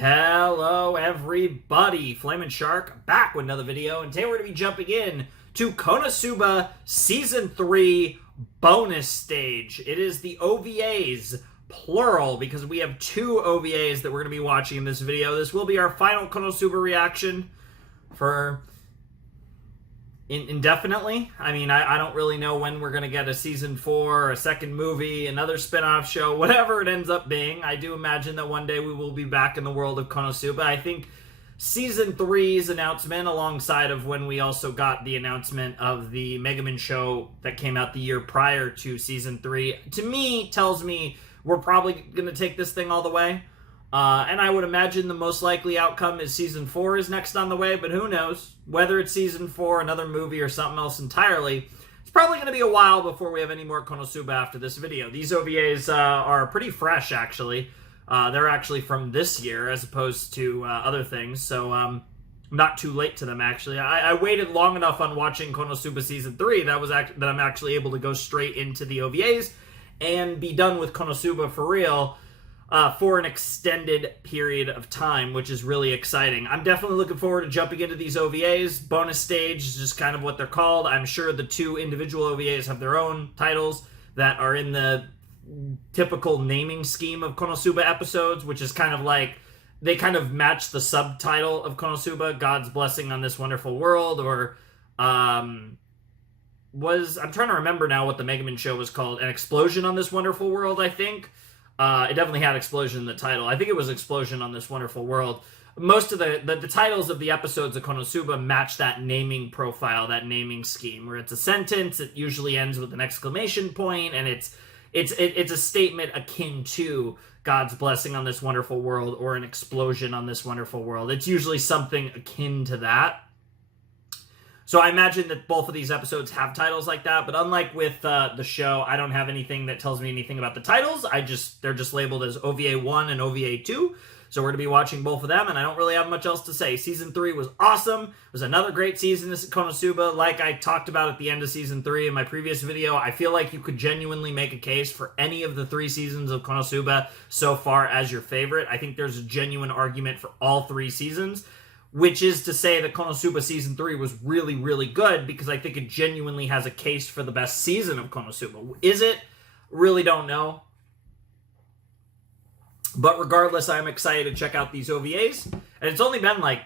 Hello everybody, Flamin' Shark back with another video, and today we're going to be jumping in to KonoSuba Season 3 bonus stage. It is the OVAs, plural, because we have two OVAs that we're going to be watching in this video. This will be our final KonoSuba reaction for indefinitely. I mean, I don't really know when we're going to get a Season 4, a second movie, another spin-off show, whatever it ends up being. I do imagine that one day we will be back in the world of KonoSuba. I think Season 3's announcement, alongside of when we also got the announcement of the Megaman show that came out the year prior to Season 3, to me, tells me we're probably going to take this thing all the way. And I would imagine the most likely outcome is Season 4 is next on the way, but who knows? Whether it's Season 4, another movie, or something else entirely, it's probably going to be a while before we have any more KonoSuba after this video. These OVAs are pretty fresh, actually. They're actually from this year, as opposed to other things, so not too late to them, actually. I waited long enough on watching KonoSuba Season 3 that I'm actually able to go straight into the OVAs and be done with KonoSuba for real. For an extended period of time, which is really exciting. I'm definitely looking forward to jumping into these OVAs. Bonus stage is just kind of what they're called. I'm sure the two individual OVAs have their own titles that are in the typical naming scheme of KonoSuba episodes, which is kind of like, they kind of match the subtitle of KonoSuba, God's Blessing on This Wonderful World, or I'm trying to remember now what the Megaman show was called, An Explosion on This Wonderful World, I think. It definitely had Explosion in the title. I think it was Explosion on This Wonderful World. Most of the titles of the episodes of KonoSuba match that naming profile, that naming scheme, where it's a sentence, it usually ends with an exclamation point, and it's a statement akin to God's Blessing on This Wonderful World or An Explosion on This Wonderful World. It's usually something akin to that. So I imagine that both of these episodes have titles like that, but unlike with the show, I don't have anything that tells me anything about the titles. They're just labeled as OVA 1 and OVA 2, so we're going to be watching both of them, and I don't really have much else to say. Season 3 was awesome. It was another great season of KonoSuba. Like I talked about at the end of Season 3 in my previous video, I feel like you could genuinely make a case for any of the 3 seasons of KonoSuba so far as your favorite. I think there's a genuine argument for all 3 seasons. Which is to say that KonoSuba Season 3 was really, really good, because I think it genuinely has a case for the best season of KonoSuba. Is it? Really don't know. But regardless, I'm excited to check out these OVAs. And it's only been like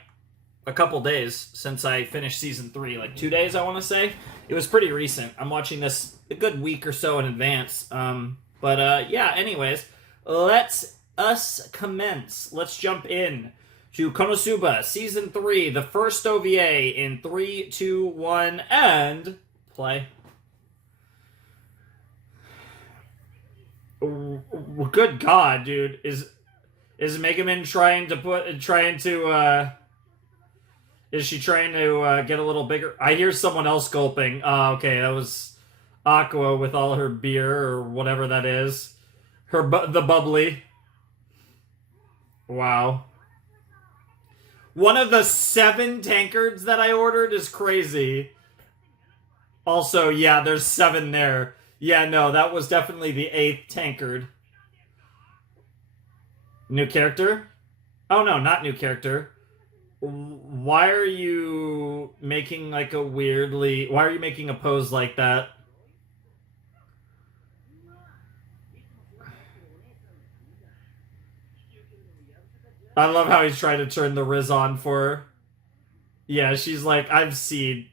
a couple days since I finished Season 3. Like 2 days, I want to say. It was pretty recent. I'm watching this a good week or so in advance. Yeah, anyways. Let's commence. Let's jump in to KonoSuba Season 3, the first OVA in 3, 2, 1, and play. Good God, dude. Is Megaman is she trying to get a little bigger? I hear someone else gulping. Okay, that was Aqua with all her beer, or whatever that is. The bubbly. Wow. One of the 7 tankards that I ordered is crazy. Also, yeah, there's 7 there. Yeah, no, that was definitely the 8th tankard. New character? Oh, no, not new character. Why are you making like a weirdly... Why are you making a pose like that? I love how he's trying to turn the Riz on for her. Yeah, she's like, I've seen.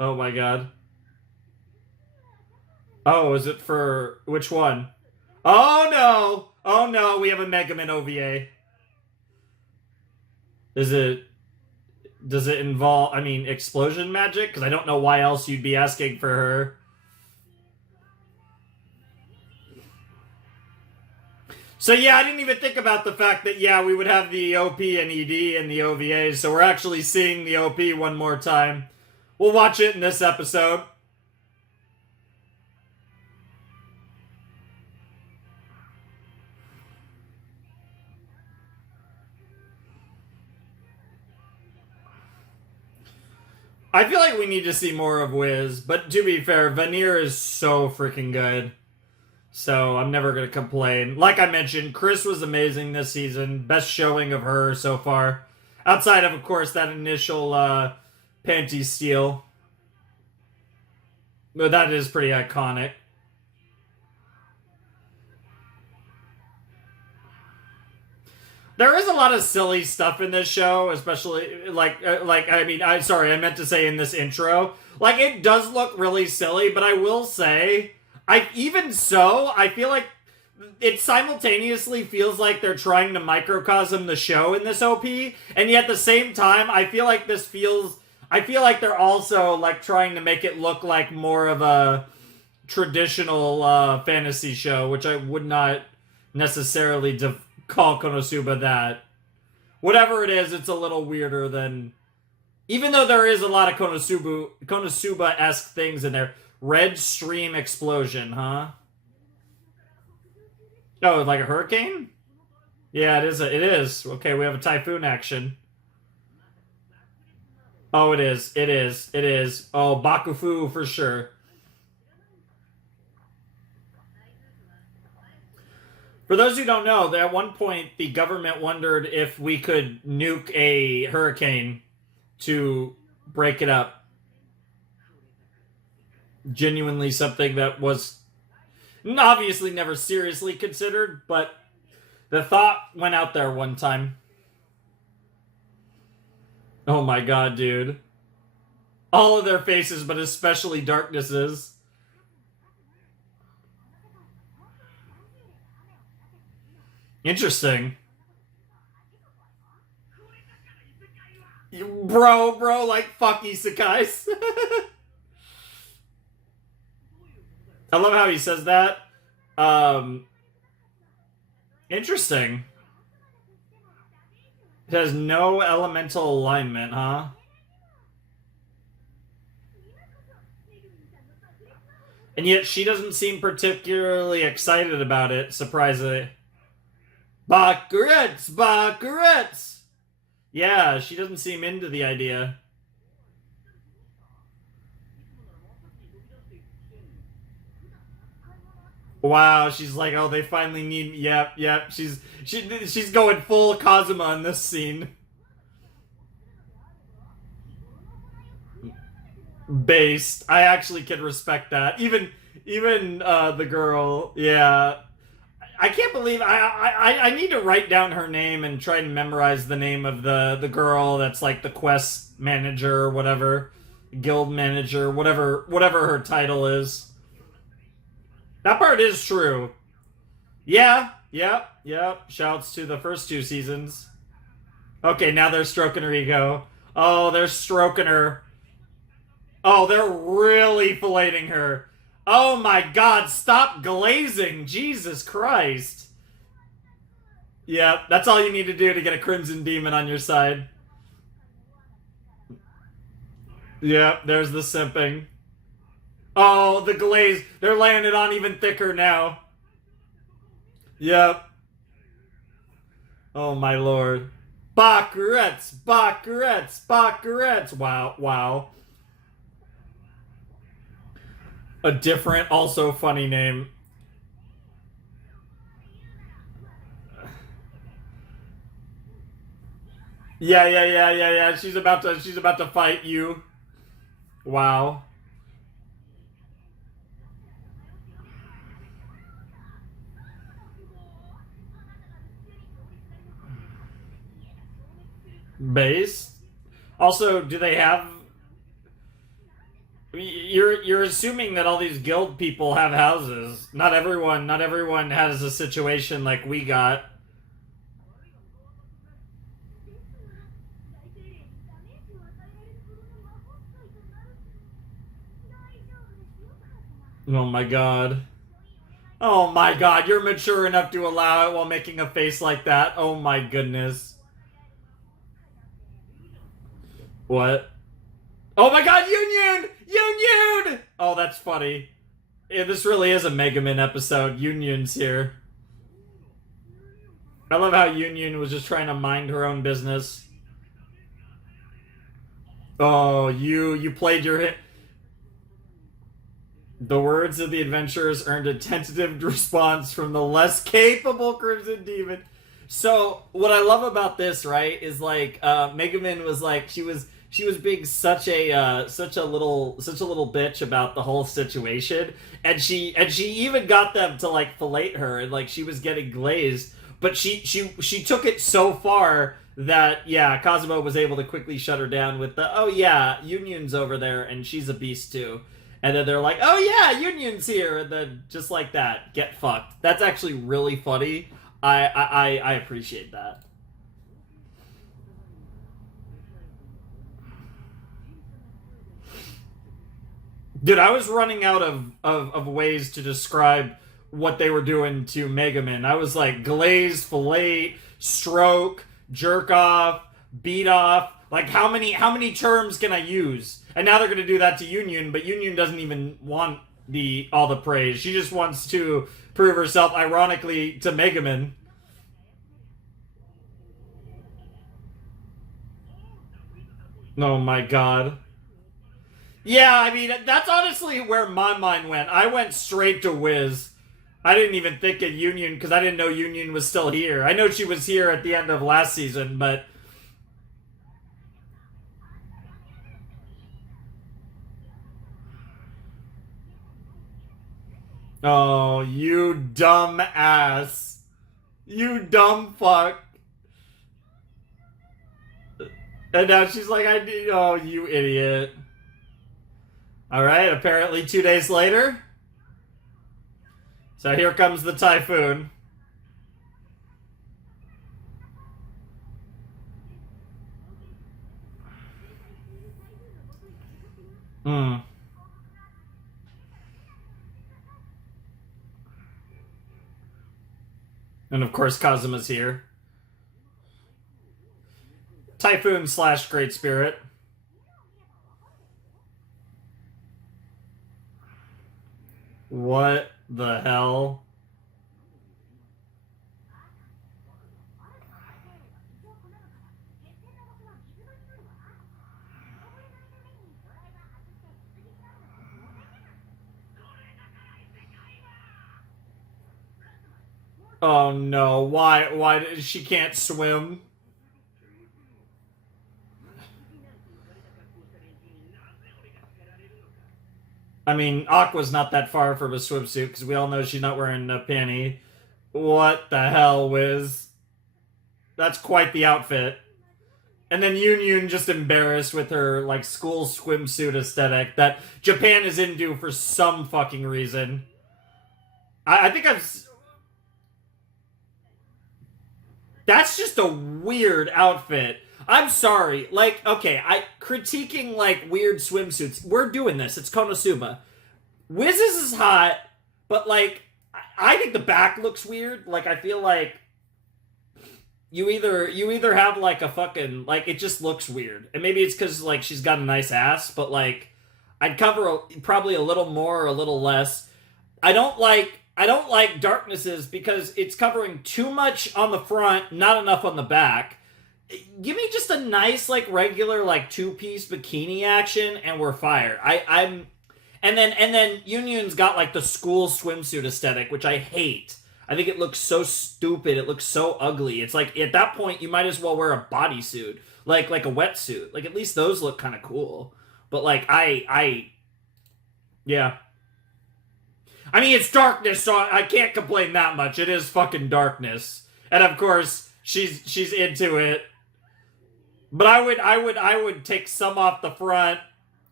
Oh my god. Oh, is it for... Which one? Oh no! Oh no, we have a Megaman OVA. Does it involve, I mean, explosion magic? Because I don't know why else you'd be asking for her. So yeah, I didn't even think about the fact that, yeah, we would have the OP and ED and the OVAs, so we're actually seeing the OP one more time. We'll watch it in this episode. I feel like we need to see more of Wiz, but to be fair, Veneer is so freaking good. So I'm never going to complain. Like I mentioned, Chris was amazing this season. Best showing of her so far. Outside of course, that initial panty steal. But that is pretty iconic. There is a lot of silly stuff in this show, especially I meant to say in this intro. Like, it does look really silly, but I will say, I feel like it simultaneously feels like they're trying to microcosm the show in this OP, and yet at the same time, I feel like they're also like trying to make it look like more of a traditional fantasy show, which I would not necessarily call KonoSuba that. Whatever it is, it's a little weirder than... Even though there is a lot of Konosuba-esque things in there. Red stream explosion, huh? Oh, like a hurricane? Yeah, it is. Okay, we have a typhoon action. Oh, it is. Oh, Bakufu for sure. For those who don't know, at one point the government wondered if we could nuke a hurricane to break it up. Genuinely something that was obviously never seriously considered, but the thought went out there one time. Oh my god, dude. All of their faces, but especially Darkness's. Interesting. Bro, like, fuck isekais. I love how he says that. Interesting. It has no elemental alignment, huh? And yet she doesn't seem particularly excited about it, surprisingly. Bakuretsu! Yeah, she doesn't seem into the idea. Wow, she's like, oh, they finally need me. Yep. She's going full Kazuma in this scene. Based. I actually can respect that. Even the girl, yeah. I can't believe I need to write down her name and try and memorize the name of the girl that's like the quest manager or whatever, guild manager, whatever her title is. That part is true. Yeah. Shouts to the first two seasons. Okay, now they're stroking her ego. Oh, they're stroking her. Oh, they're really filleting her. Oh my god, stop glazing! Jesus Christ! Yeah, that's all you need to do to get a Crimson Demon on your side. Yeah, there's the simping. Oh, the glaze. They're laying it on even thicker now. Yep. Oh my lord. Bakuretsu! Wow. A different, also funny name. Yeah. She's about to fight you. Wow. Base? Also, do they have... You're assuming that all these guild people have houses. Not everyone has a situation like we got. Oh my god. Oh my god, you're mature enough to allow it while making a face like that. Oh my goodness. What? Oh my god, Union! Oh, that's funny. Yeah, this really is a Mega Man episode. Union's here. I love how Union was just trying to mind her own business. Oh, you played your hit. The words of the adventurers earned a tentative response from the less capable Crimson Demon. So what I love about this, right, is like Megumin was like she was being such a little bitch about the whole situation, and she even got them to like fillet her, and like she was getting glazed, but she took it so far that yeah, Kazuma was able to quickly shut her down with the oh yeah, Union's over there and she's a beast too. And then they're like, oh yeah, Union's here, and then just like that, get fucked. That's actually really funny. I appreciate that. Dude, I was running out of ways to describe what they were doing to Megaman. I was like glaze, fillet, stroke, jerk off, beat off. Like how many terms can I use? And now they're gonna do that to Union, but Union doesn't even want all the praise. She just wants to prove herself, ironically, to Megaman. Oh my god. Yeah, I mean, that's honestly where my mind went. I went straight to Wiz. I didn't even think of Union because I didn't know Union was still here. I know she was here at the end of last season, but oh, you dumb ass. You dumb fuck. And now she's like, oh, you idiot. Alright, apparently 2 days later. So here comes the typhoon. Hmm. And of course, Kazuma's here. Typhoon / Great Spirit. What the hell? Oh no, why she can't swim? I mean, Aqua's not that far from a swimsuit because we all know she's not wearing a panty. What the hell, Wiz? That's quite the outfit. And then Union just embarrassed with her like school swimsuit aesthetic that Japan is into for some fucking reason. I think I've. That's just a weird outfit. I'm sorry. Like, okay, I critiquing like weird swimsuits. We're doing this. It's Konosuba. Wiz's is hot, but like I think the back looks weird. Like I feel like you either have like a fucking like it just looks weird. And maybe it's cuz like she's got a nice ass, but like I'd cover probably a little more or a little less. I don't like darknesses because it's covering too much on the front, not enough on the back. Give me just a nice like regular like two-piece bikini action and we're fire. I'm and then Union's got like the school swimsuit aesthetic, which I hate. I think it looks so stupid. It looks so ugly. It's like at that point you might as well wear a bodysuit, like a wetsuit. Like at least those look kind of cool. But like I yeah. I mean, it's darkness, so I can't complain that much. It is fucking darkness, and of course, she's into it. But I would take some off the front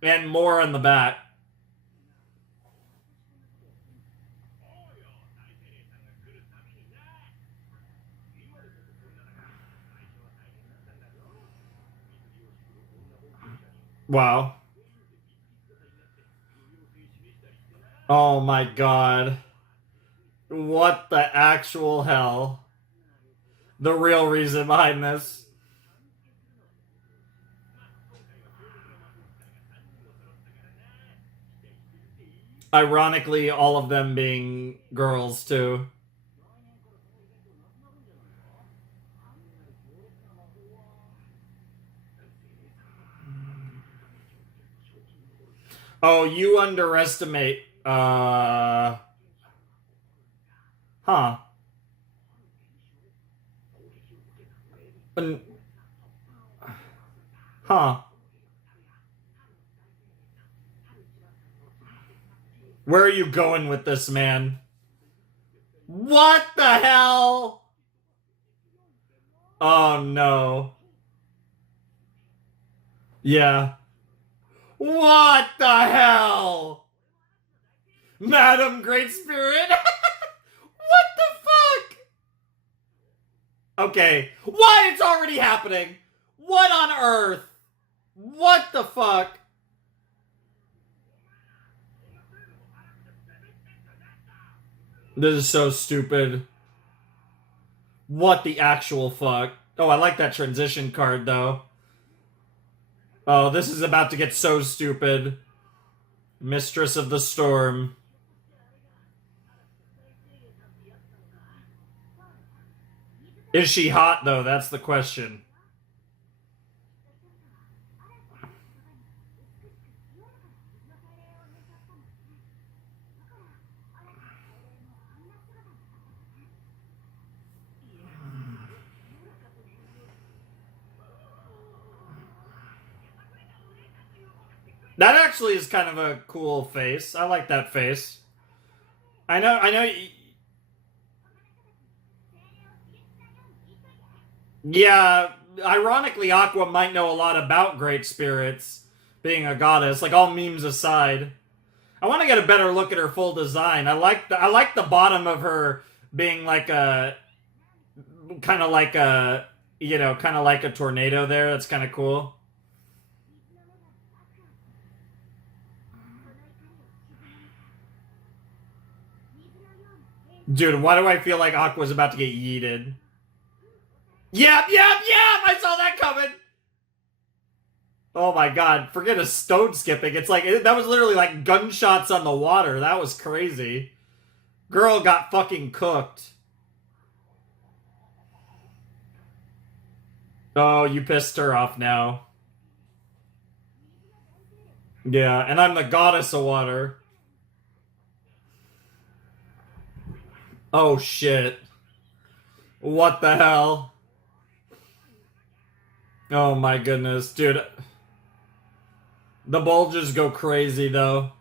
and more on the back. Wow. Oh my god. What the actual hell? The real reason behind this. Ironically, all of them being girls, too. Oh, you underestimate. Uh, huh. Huh. Where are you going with this, man? What the hell? Oh, no. Yeah. What the hell? Madam Great Spirit? What the fuck? Okay. What? It's already happening. What on earth? What the fuck? This is so stupid. What the actual fuck? Oh, I like that transition card, though. Oh, this is about to get so stupid. Mistress of the Storm. Is she hot, though? That's the question. That actually is kind of a cool face. I like that face. I know. Yeah, ironically, Aqua might know a lot about Great Spirits, being a goddess. Like, all memes aside, I want to get a better look at her full design. I like the bottom of her being like a kind of like a tornado there. That's kind of cool. Dude, why do I feel like Aqua's about to get yeeted? Yep! I saw that coming! Oh my god, forget a stone skipping. It's like, that was literally like gunshots on the water. That was crazy. Girl got fucking cooked. Oh, you pissed her off now. Yeah, and I'm the goddess of water. Oh shit. What the hell? Oh my goodness, dude. The bulges go crazy though.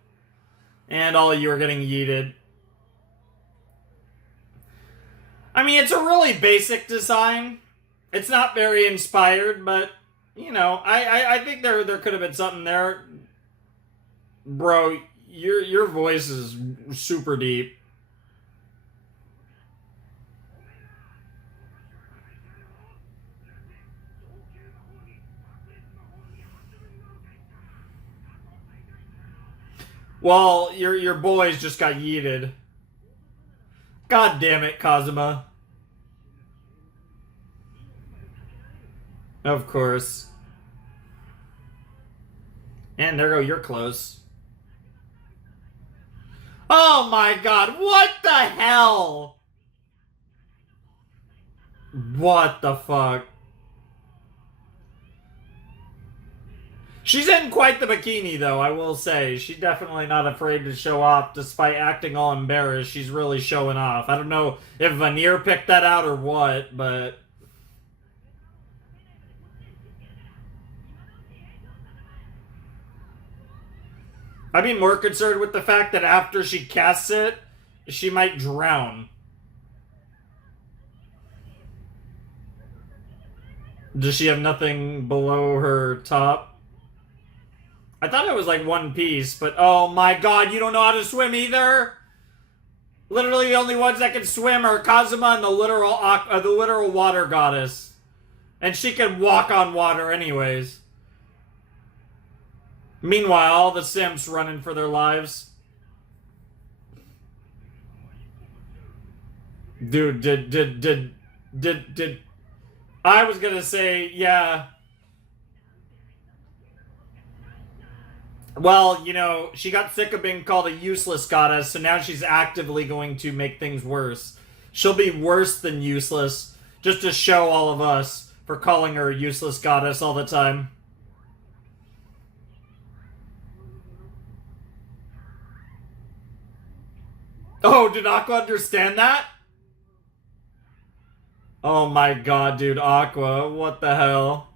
And all of you are getting yeeted. I mean, it's a really basic design. It's not very inspired, but you know, I think there could have been something there. Bro, your voice is super deep. Well, your boys just got yeeted. God damn it, Kazuma. Of course. And there go your clothes. Oh my god, what the hell? What the fuck? She's in quite the bikini, though, I will say. She's definitely not afraid to show off, despite acting all embarrassed. She's really showing off. I don't know if Veneer picked that out or what, but... I'd be more concerned with the fact that after she casts it, she might drown. Does she have nothing below her top? I thought it was like one piece, but oh my god, you don't know how to swim either? Literally the only ones that can swim are Kazuma and the literal water goddess. And she can walk on water anyways. Meanwhile, all the simps running for their lives. Dude, did I was gonna say, yeah. Well, you know, she got sick of being called a useless goddess, so now she's actively going to make things worse. She'll be worse than useless, just to show all of us for calling her a useless goddess all the time. Oh, did Aqua understand that? Oh my god, dude, Aqua, what the hell?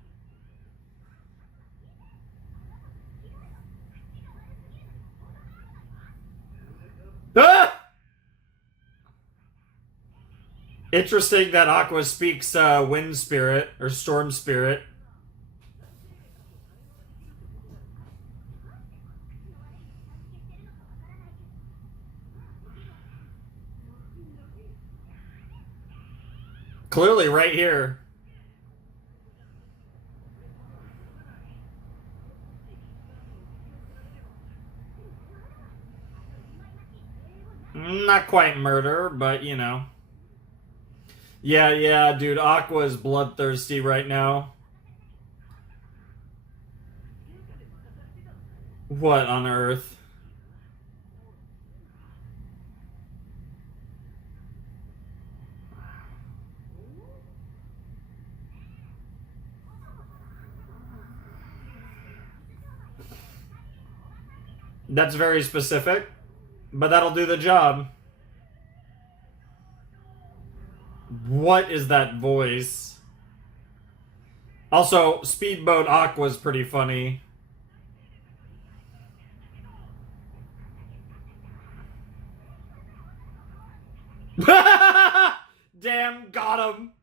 Ah! Interesting that Aqua speaks wind spirit or storm spirit. Clearly right here. Not quite murder, but you know. Yeah, dude, Aqua is bloodthirsty right now. What on earth? That's very specific, but that'll do the job. What is that voice? Also, Speedboat Aqua's pretty funny. Damn, got him.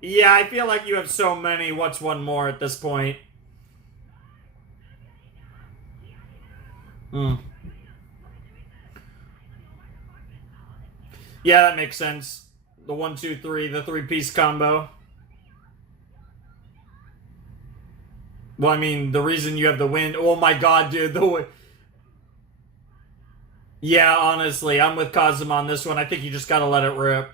Yeah, I feel like you have so many what's one more at this point. Yeah, that makes sense. The 1, 2, 3, the 3-piece combo. Well, I mean, the reason you have the wind. Oh my god, dude, the wind. Yeah, honestly, I'm with Kazuma on this one. I think you just gotta let it rip.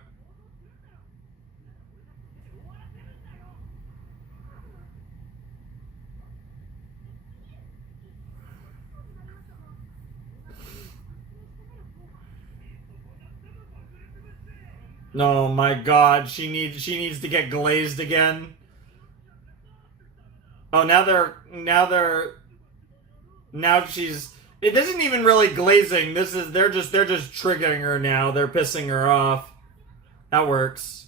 Oh my god, she needs to get glazed again. Oh, now she's it isn't even really glazing. They're just triggering her now. They're pissing her off. That works.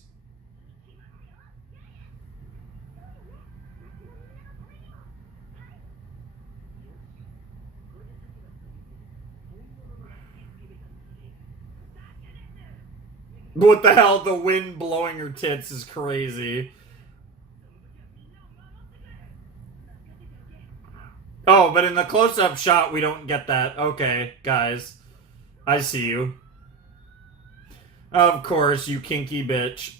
What the hell? The wind blowing her tits is crazy. Oh, but in the close-up shot, we don't get that. Okay, guys. I see you. Of course, you kinky bitch.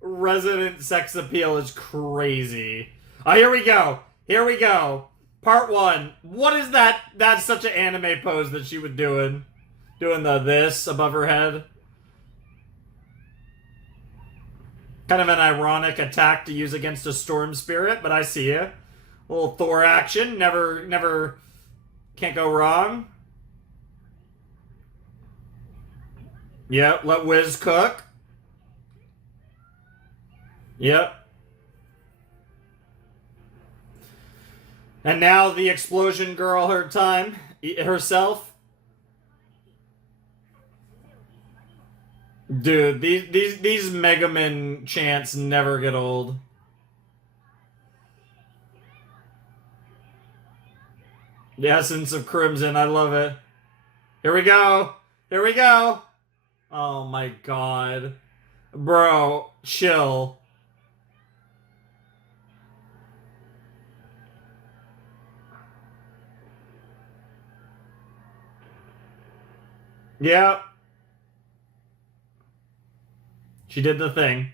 Resident sex appeal is crazy. Oh, here we go. Here we go. Part 1. What is that? That's such an anime pose that she was doing. Doing the this above her head. Kind of an ironic attack to use against a storm spirit, but I see you. A little Thor action. Never can't go wrong. Yep, let Wiz cook. Yep. And now the explosion girl herself. Dude, these Mega Man chants never get old. The essence of crimson, I love it. Here we go. Here we go. Oh my god. Bro, chill. Yep. She did the thing.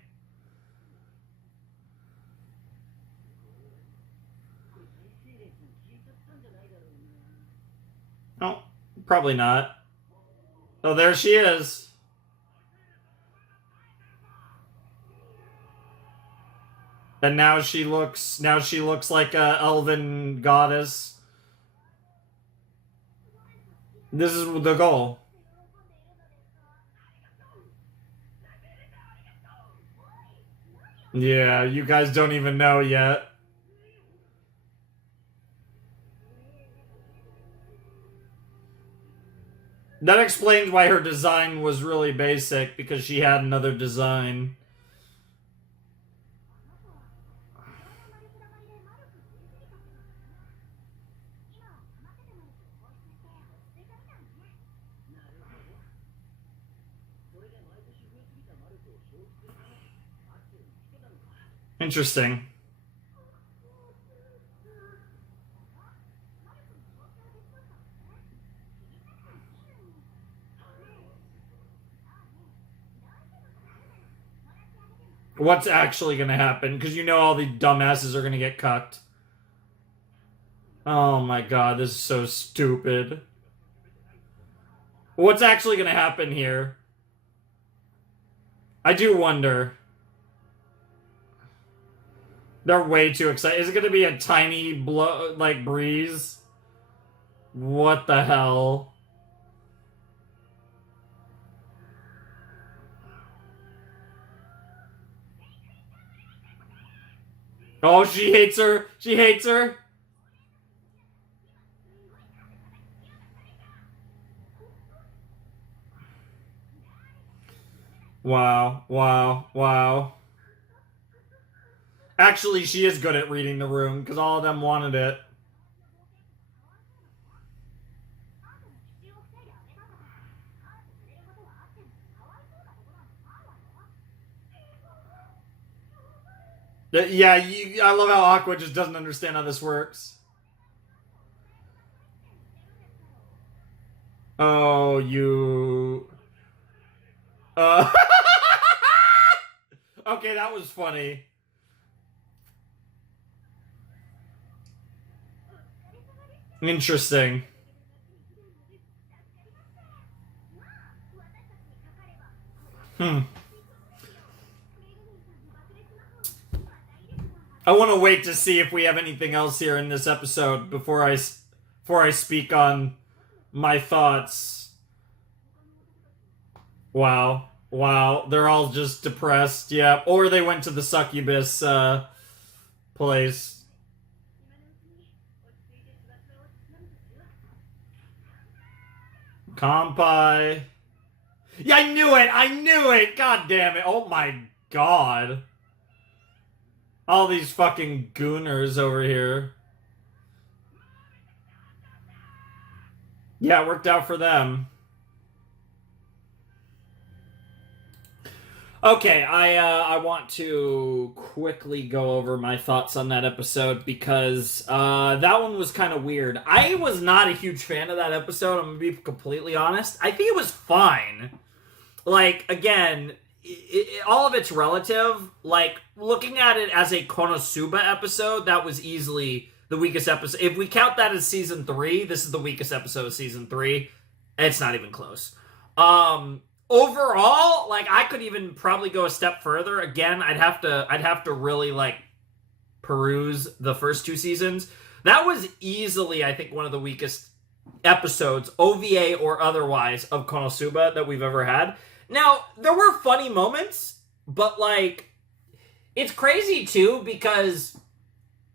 Oh, probably not. Oh, there she is. And now she looks like a elven goddess. This is the goal. Yeah, you guys don't even know yet. That explains why her design was really basic, because she had another design. Interesting. What's actually gonna happen? Because you know all the dumbasses are gonna get cucked. Oh my god, this is so stupid. What's actually gonna happen here? I do wonder. They're way too excited. Is it gonna be a tiny breeze? What the hell? Oh, she hates her. She hates her. Wow, wow, wow. Actually, she is good at reading the room, because all of them wanted it. Yeah, I love how Aqua just doesn't understand how this works. Oh, you... Okay, that was funny. Interesting. I want to wait to see if we have anything else here in this episode before I speak on my thoughts. Wow. Wow. They're all just depressed. Yeah. Or they went to the succubus place. Kampai. Yeah, I knew it! I knew it! God damn it. Oh my god. All these fucking gooners over here. Yeah, it worked out for them. Okay, I want to quickly go over my thoughts on that episode, because that one was kind of weird. I was not a huge fan of that episode, I'm gonna be completely honest. I think it was fine. Like, again, all of it's relative. Like, looking at it as a Konosuba episode, that was easily the weakest episode. If we count that as season 3, this is the weakest episode of season 3. It's not even close. Overall, like, I could even probably go a step further. Again, I'd have to really, like, peruse the first 2 seasons. That was easily, I think, one of the weakest episodes, OVA or otherwise, of Konosuba that we've ever had. Now, there were funny moments, but, like, it's crazy, too, because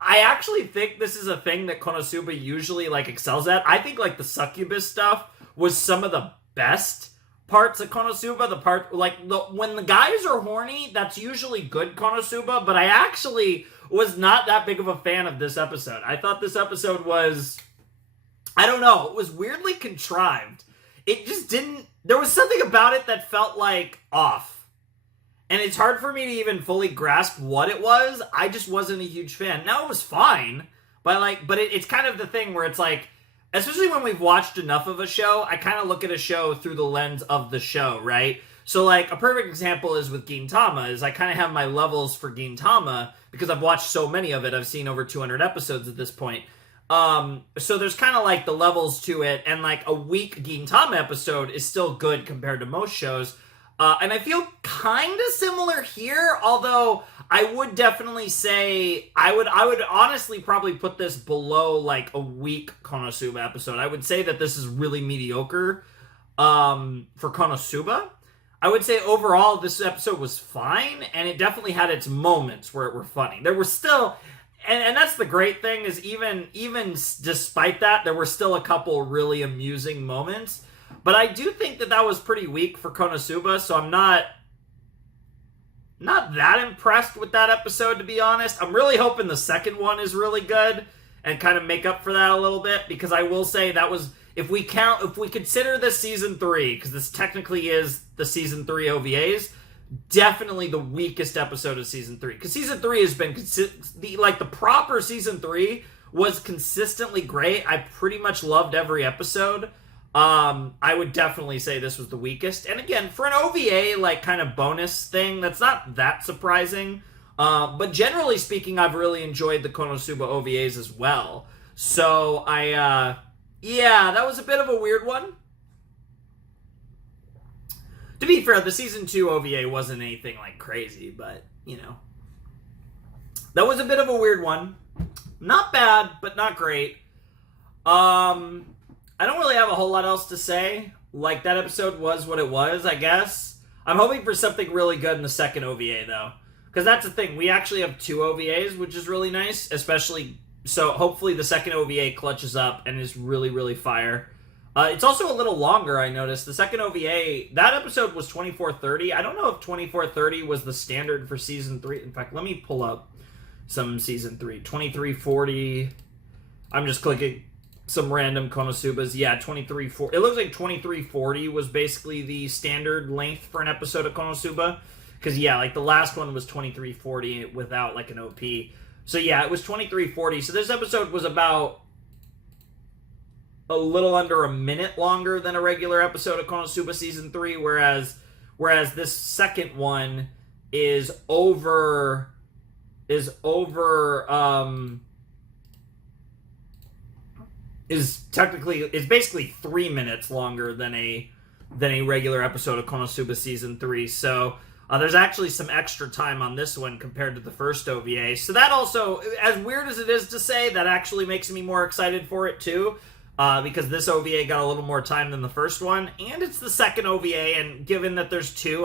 I actually think this is a thing that Konosuba usually, like, excels at. I think, like, the succubus stuff was some of the best parts of Konosuba. The part, like, when the guys are horny, that's usually good Konosuba, but I actually was not that big of a fan of this episode. I thought this episode was, I don't know, it was weirdly contrived. It just didn't, there was something about it that felt, like, off. And it's hard for me to even fully grasp what it was. I just wasn't a huge fan. Now, it was fine, but, like, it's kind of the thing where it's like, especially when we've watched enough of a show, I kind of look at a show through the lens of the show, right? So, like, a perfect example is with Gintama, is I kind of have my levels for Gintama, because I've watched so many of it. I've seen over 200 episodes at this point. So there's kind of, like, the levels to it, and, like, a weak Gintama episode is still good compared to most shows. And I feel kind of similar here, although I would definitely say, I would honestly probably put this below, like, a weak Konosuba episode. I would say that this is really mediocre for Konosuba. I would say overall this episode was fine, and it definitely had its moments where it were funny. There were still, and that's the great thing, is even despite that, there were still a couple really amusing moments. But I do think that was pretty weak for KonoSuba, so I'm not that impressed with that episode, to be honest. I'm really hoping the second one is really good and kind of make up for that a little bit, because I will say that was, if we consider this season 3, because this technically is the season 3 OVAs, definitely the weakest episode of season 3. Because season 3 has been the proper season 3 was consistently great. I pretty much loved every episode. I would definitely say this was the weakest. And again, for an OVA, like, kind of bonus thing, that's not that surprising. But generally speaking, I've really enjoyed the KonoSuba OVAs as well. So, yeah, that was a bit of a weird one. To be fair, the season 2 OVA wasn't anything, like, crazy, but, you know. That was a bit of a weird one. Not bad, but not great. I don't really have a whole lot else to say. Like, that episode was what it was, I guess. I'm hoping for something really good in the second OVA, though. Because that's the thing. We actually have 2 OVAs, which is really nice. Especially, so hopefully the second OVA clutches up and is really, really fire. It's also a little longer, I noticed. The second OVA, that episode was 24:30. I don't know if 24:30 was the standard for Season 3. In fact, let me pull up some Season 3. 23:40. I'm just clicking some random KonoSubas. Yeah, 23:40. It looks like 23:40 was basically the standard length for an episode of KonoSuba. Because, yeah, like the last one was 23:40 without like an OP. So, yeah, it was 23:40. So this episode was about a little under a minute longer than a regular episode of KonoSuba Season 3, whereas this second one is basically 3 minutes longer than a regular episode of KonoSuba Season 3. So there's actually some extra time on this one compared to the first OVA. So that also, as weird as it is to say, that actually makes me more excited for it too. Because this OVA got a little more time than the first one, and it's the second OVA, and given that there's 2,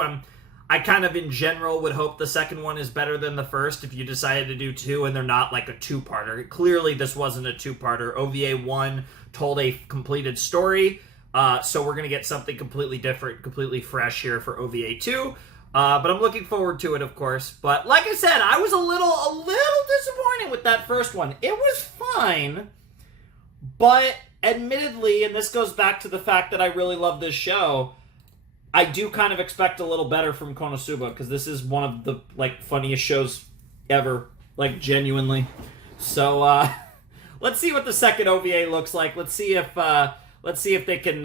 I kind of in general would hope the second one is better than the first if you decided to do 2 and they're not like a 2-parter. Clearly this wasn't a 2-parter. OVA 1 told a completed story, so we're going to get something completely different, completely fresh here for OVA 2. But I'm looking forward to it, of course. But like I said, I was a little disappointed with that first one. It was fine, but admittedly, and this goes back to the fact that I really love this show, I do kind of expect a little better from KonoSuba, because this is one of the, like, funniest shows ever, like, genuinely. So, let's see what the second OVA looks like. Let's see if they can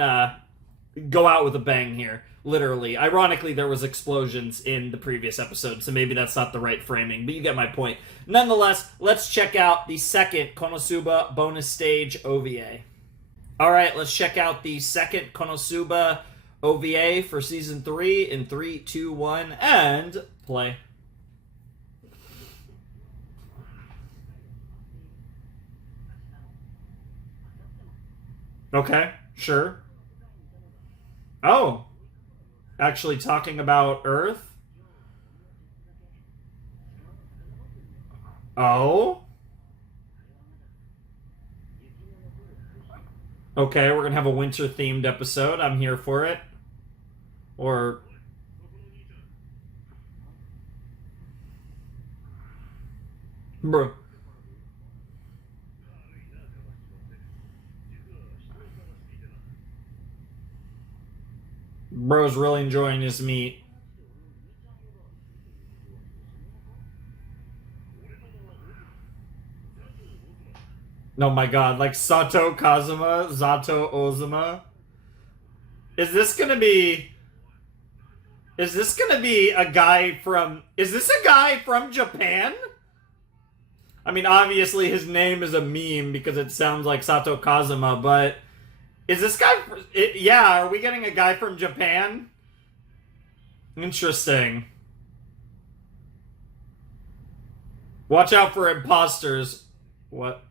go out with a bang here. Literally. Ironically, there was explosions in the previous episode, so maybe that's not the right framing, but you get my point. Nonetheless, let's check out the second KonoSuba bonus stage OVA. Alright, let's check out the second KonoSuba OVA for Season 3 in 3, 2, 1, and play. Okay, sure. Oh, actually talking about Earth? Oh? Okay, we're gonna have a winter-themed episode. I'm here for it. Or... Bro. Bro's really enjoying his meat. Oh my god, like Sato Kazuma, Zato Ozuma. Is this gonna be a guy from... Is this a guy from Japan? I mean, obviously his name is a meme because it sounds like Sato Kazuma, but... Is this guy... Yeah, are we getting a guy from Japan? Interesting. Watch out for imposters. What?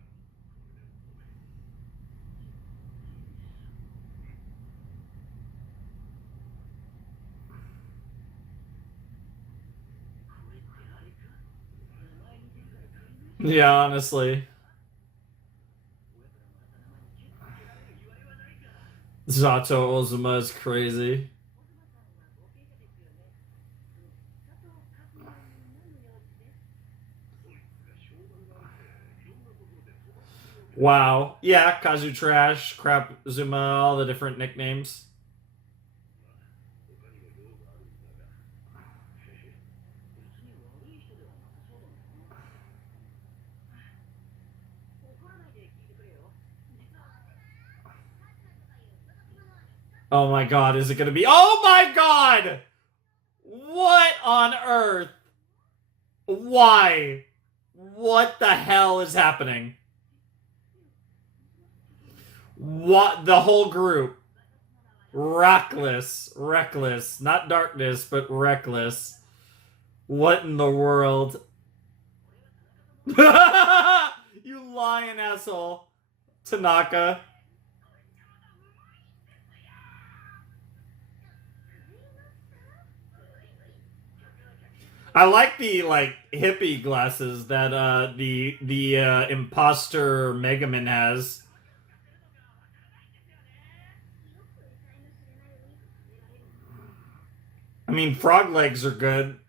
Yeah, honestly. Zato Ozuma is crazy. Wow. Yeah, Kazu Trash, Crap Zuma, all the different nicknames. Oh my god, is it gonna be? Oh my god! What on earth? Why? What the hell is happening? What? The whole group. Reckless. Reckless. Not darkness, but reckless. What in the world? You lying asshole. Tanaka. I like the hippie glasses that the imposter Megaman has. I mean, frog legs are good.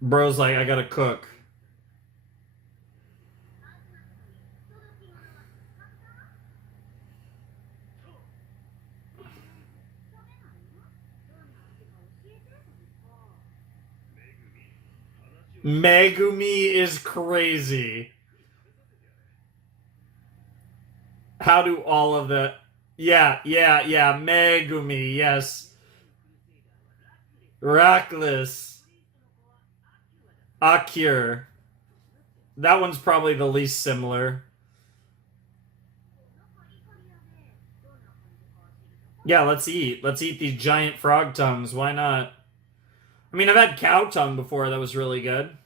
Bro's like, I gotta cook. Megumi is crazy. How do all of the... Yeah, Megumi, yes. Reckless. Akir. That one's probably the least similar. Yeah, let's eat. Let's eat these giant frog tongues. Why not? I mean, I've had cow tongue before. That was really good.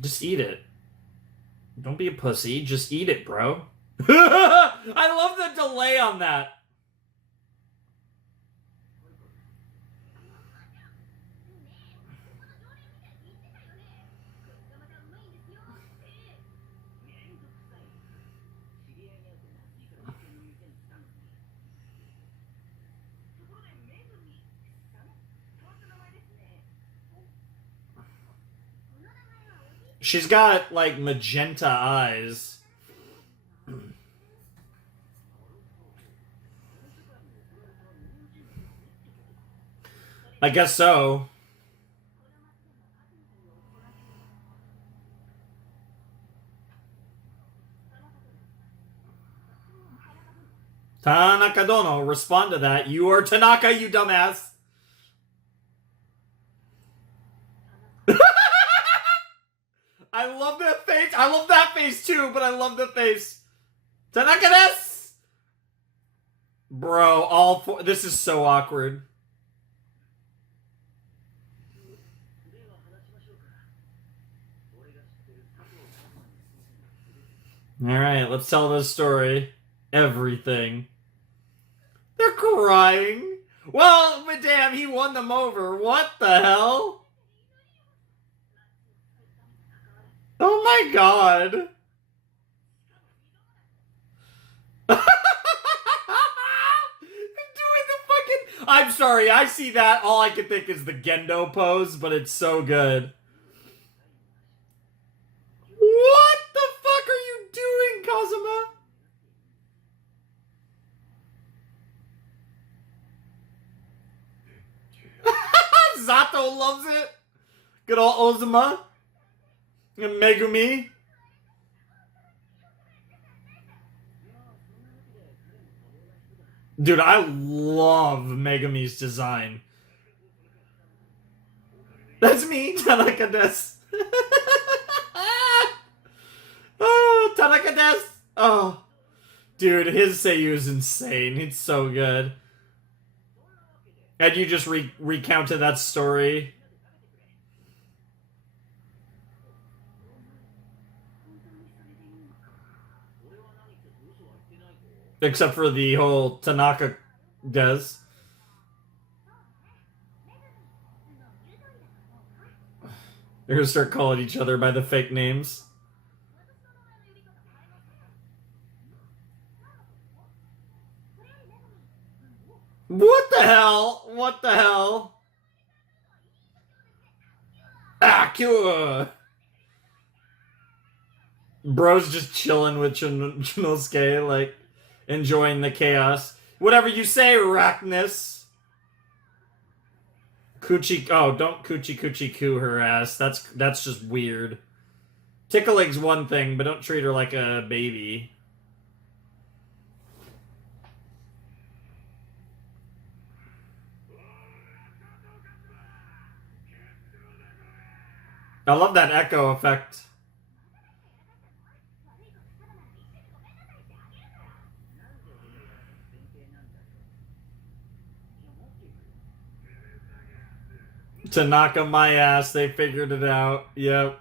Just eat it. Don't be a pussy. Just eat it, bro. I love the delay on that. She's got, like, magenta eyes. I guess so. Tanaka Dono, respond to that. You are Tanaka, you dumbass. I love that face. I love that face too, but I love the face. Tanaka desu! Bro, all four. This is so awkward. Alright, let's tell this story. Everything. They're crying. Well, but damn, he won them over. What the hell? Oh my god. Doing the fucking... I'm sorry, I see that. All I can think is the Gendo pose, but it's so good. What the fuck are you doing, Kazuma? Zato loves it. Good old Ozuma. And Megumi. Dude, I love Megumi's design. That's me, Tanaka desu. Oh, Tanaka desu. Oh. Dude, his Seiyu is insane. It's so good. And you just recounted that story. Except for the whole Tanaka des. They're gonna start calling each other by the fake names. What the hell? Ah, Kua! Bro's just chilling with Chinosuke, like, enjoying the chaos. Whatever you say, Arachnus. Coochie... Oh, don't coochie coo her ass. That's just weird. Tickling's one thing, but don't treat her like a baby. I love that echo effect. Tanaka, my ass, they figured it out. Yep.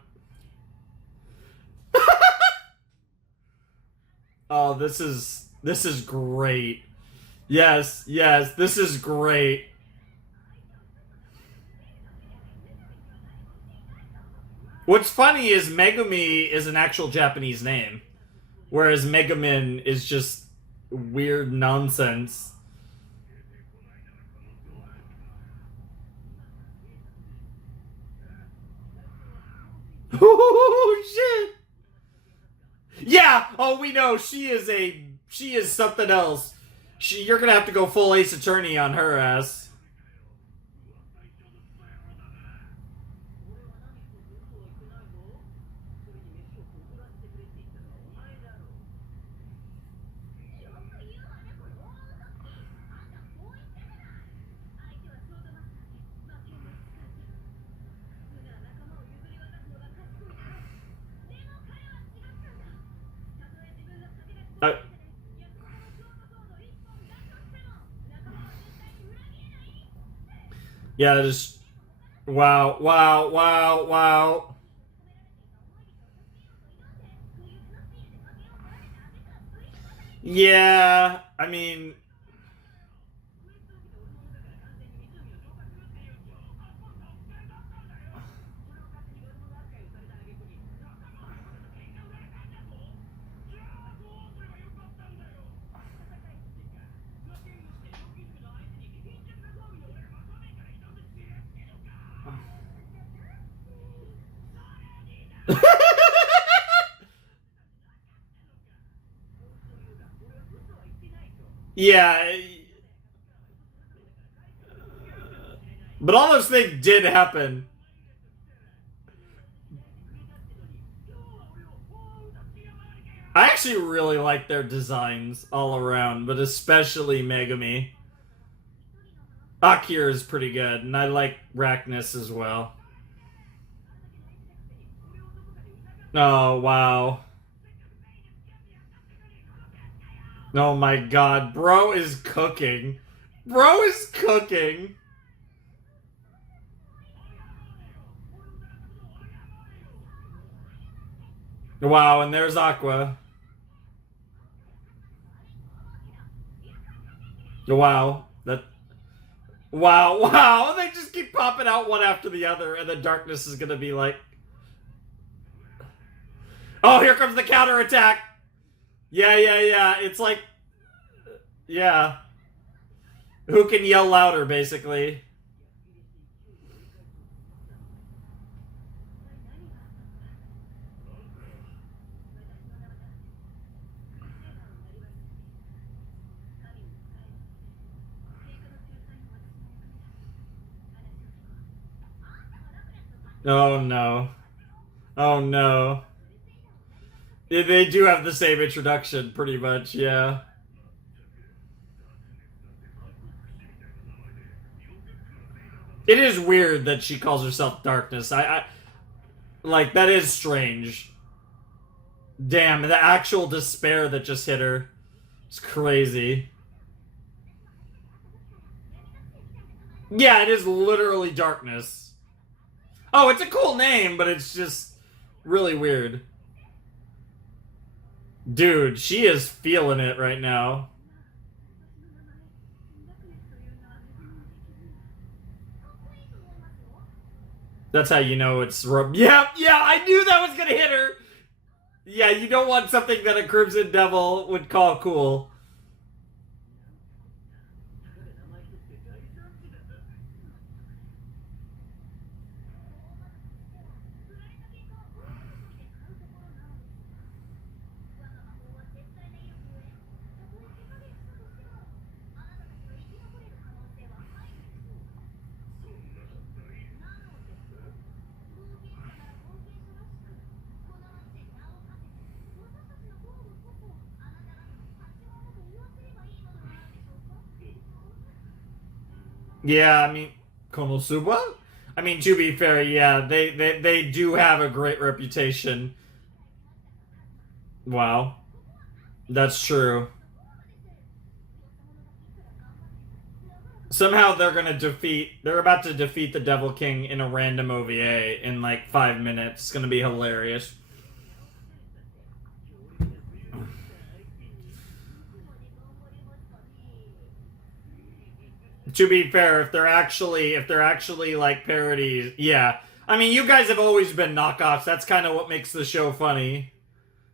Oh, this is great. Yes, this is great. What's funny is Megumi is an actual Japanese name, whereas Megumin is just weird nonsense. Oh shit! Yeah. Oh, we know she is something else. You're gonna have to go full Ace Attorney on her ass. Yeah, just wow. Yeah, I mean, yeah, but all those things did happen. I actually really like their designs all around, but especially Megumi. Akira is pretty good, and I like Arachnus as well. Oh, wow. Oh my god, bro is cooking. Bro is cooking. Wow, and there's Aqua. Wow. Wow. They just keep popping out one after the other, and then Darkness is gonna be like... Oh, here comes the counterattack! Yeah. It's like... Yeah. Who can yell louder, basically? Oh no. Oh no. They do have the same introduction, pretty much, yeah. It is weird that she calls herself Darkness. I like, that is strange. Damn, the actual despair that just hit her. It's crazy. Yeah, it is literally Darkness. Oh, it's a cool name, but it's just really weird. Dude, she is feeling it right now. That's how you know it's... Yeah, I knew that was gonna hit her! Yeah, you don't want something that a Crimson Devil would call cool. Yeah, I mean, KonoSuba? I mean, to be fair, yeah, they do have a great reputation. Wow. That's true. Somehow they're about to defeat the Devil King in a random OVA in like 5 minutes. It's gonna be hilarious. To be fair, if they're actually like parodies, yeah. I mean, you guys have always been knockoffs. That's kind of what makes the show funny.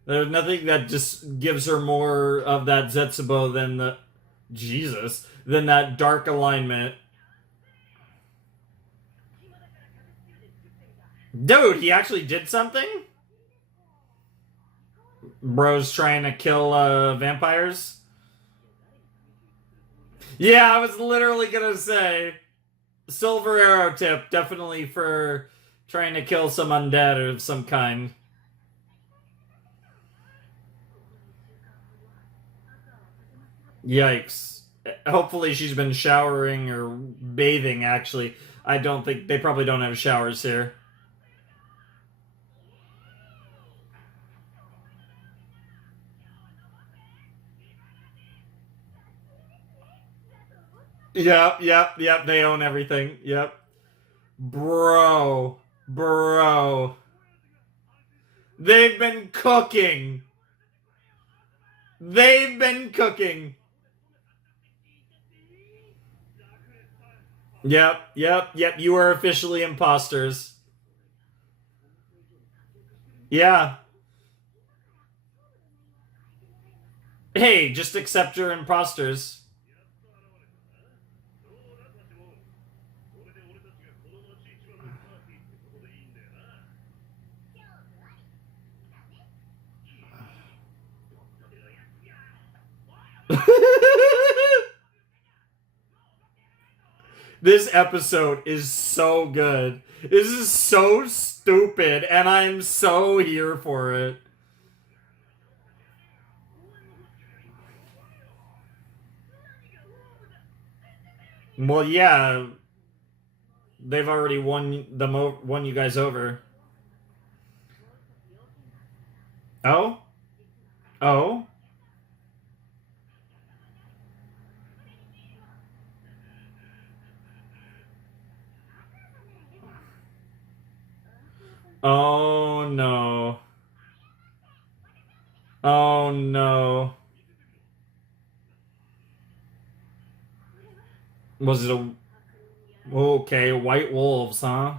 There's nothing that just gives her more of that Zetsubo than that dark alignment. Dude, he actually did something? Bro's trying to kill vampires? Yeah, I was literally gonna say silver arrow tip, definitely for trying to kill some undead of some kind. Yikes. Hopefully she's been showering or bathing, actually. I don't think... They probably don't have showers here. Yep. They own everything. Yep. Bro. They've been cooking. Yep. You are officially imposters. Yeah. Hey, just accept your imposters. This episode is so good. This is so stupid, and I'm so here for it. Well, yeah. They've already won you guys over. Oh? Oh? Oh no. Oh no. Was it a... Okay, white wolves, huh?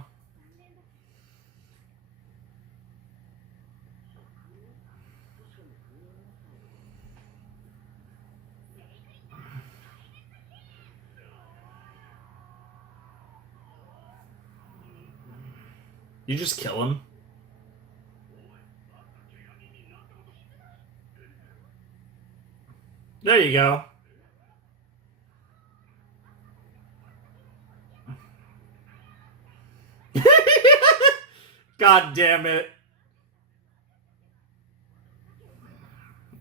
You just kill him. There you go. God damn it.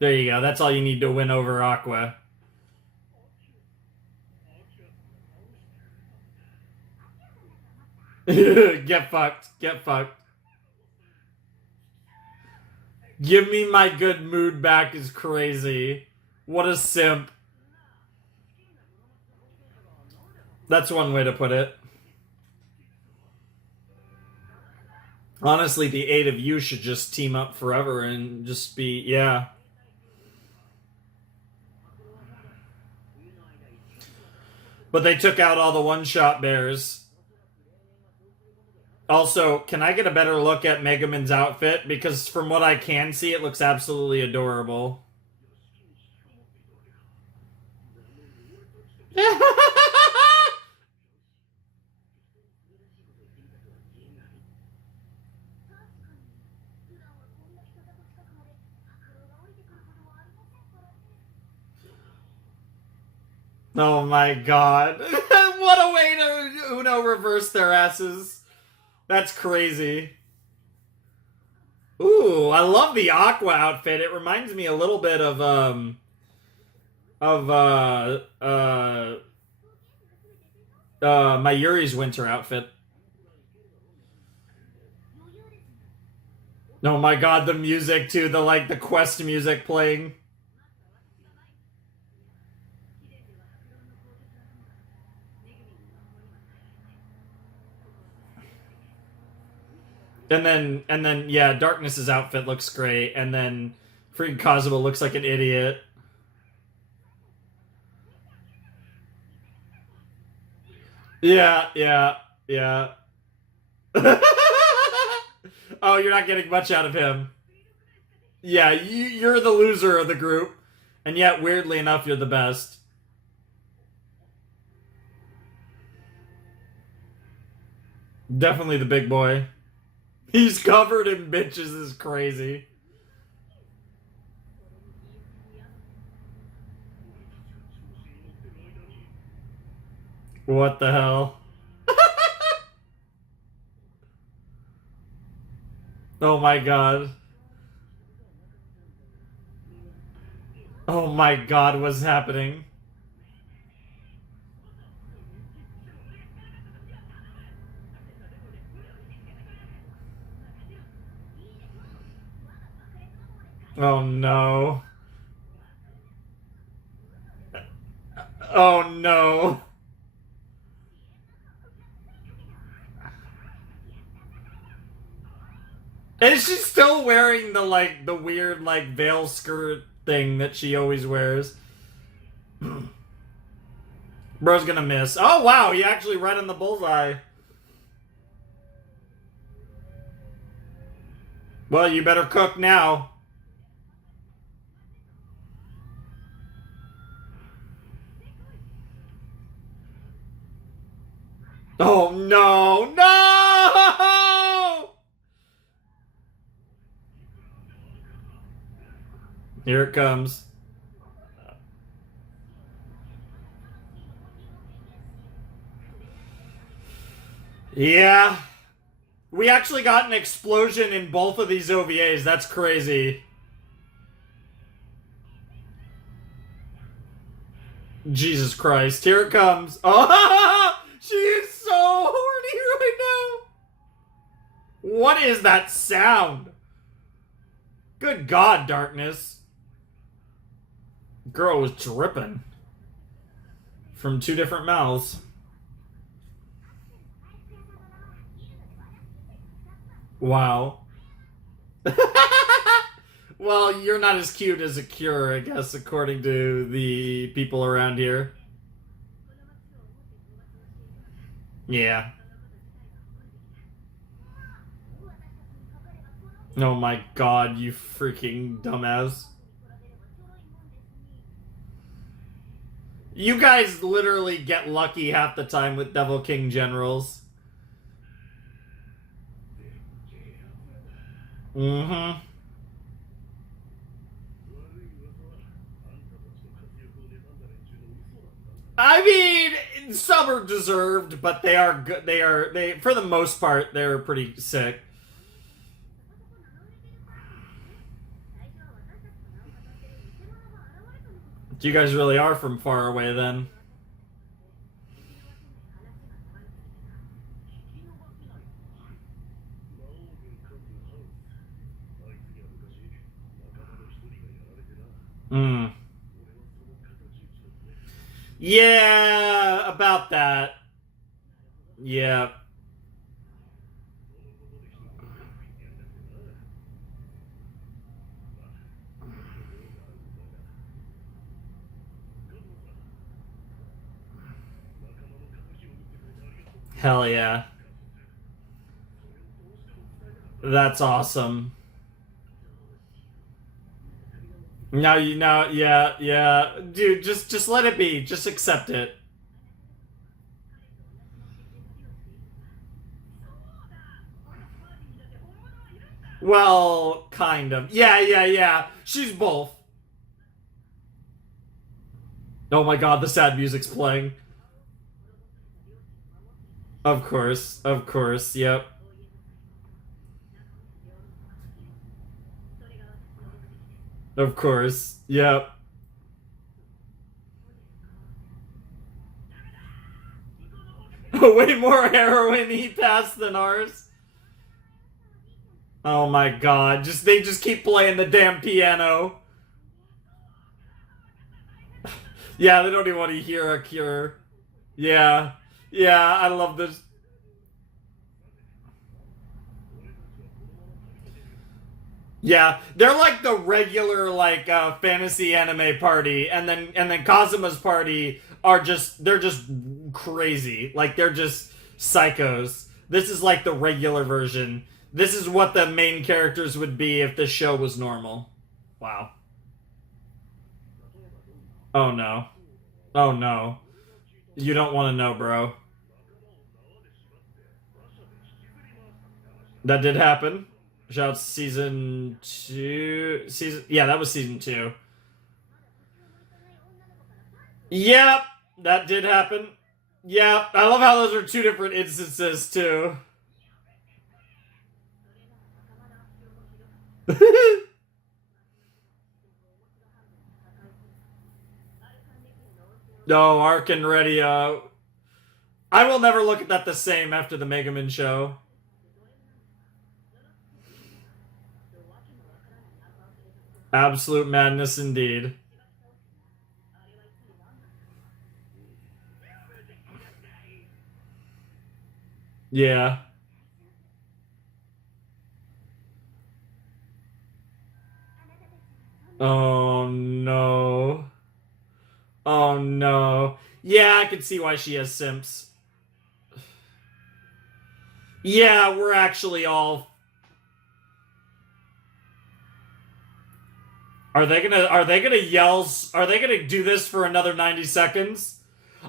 There you go. That's all you need to win over Aqua. Get fucked. Get fucked. Give me my good mood back is crazy. What a simp. That's one way to put it. Honestly, the 8 of you should just team up forever and just be, yeah. But they took out all the one-shot bears. Also, can I get a better look at Megumin's outfit? Because from what I can see, it looks absolutely adorable. Oh my god. What a way to Uno reverse their asses. That's crazy. Ooh, I love the Aqua outfit. It reminds me a little bit of My Yuri's winter outfit. Oh my god, the music too, the quest music playing. And then yeah, Darkness's outfit looks great, and then freaking KonoSuba looks like an idiot. Yeah, yeah, yeah. Oh, you're not getting much out of him. Yeah, you're the loser of the group, and yet weirdly enough, you're the best. Definitely the big boy. He's covered in bitches is crazy. What the hell? Oh my god. Oh my god, what's happening? Oh no. Oh no. And she's still wearing the weird veil skirt thing that she always wears. Bro's gonna miss. Oh wow, he actually right on the bullseye. Well, you better cook now. Oh no, no! Here it comes. Yeah. We actually got an explosion in both of these OVAs. That's crazy. Jesus Christ. Here it comes. Oh, she is so horny right now. What is that sound? Good God, Darkness. Girl was dripping from two different mouths. Wow. Well, you're not as cute as a cure, I guess, according to the people around here. Yeah. Oh my god, you freaking dumbass. You guys literally get lucky half the time with Devil King generals. Mm-hmm. I mean, some are deserved, but they are good. They for the most part, they're pretty sick. You guys really are from far away, then. Hmm. Yeah, about that. Yeah. Hell yeah. That's awesome. Now you know, yeah, yeah. Dude, just let it be. Just accept it. Well, kind of. Yeah, yeah, yeah. She's both. Oh my god, the sad music's playing. Of course, yep. Of course, yep. Way more heroin he passed than ours. Oh my god. They just keep playing the damn piano. Yeah, they don't even want to hear a cure. Yeah. Yeah, I love this. Yeah, they're like the regular fantasy anime party, and then Kazuma's party they're just crazy. Like they're just psychos. This is like the regular version. This is what the main characters would be if this show was normal. Wow. Oh no. Oh no. You don't want to know, bro. That did happen. Shout out to season 2. Yeah, that was season 2. Yep, that did happen. Yep, I love how those are 2 different instances, too. No, Ark and Ready. I will never look at that the same after the Mega Man show. Absolute madness indeed. Yeah. Oh no. Oh no. Yeah, I can see why she has simps. Yeah, we're actually all... Are they gonna yell? Are they gonna do this for another 90 seconds?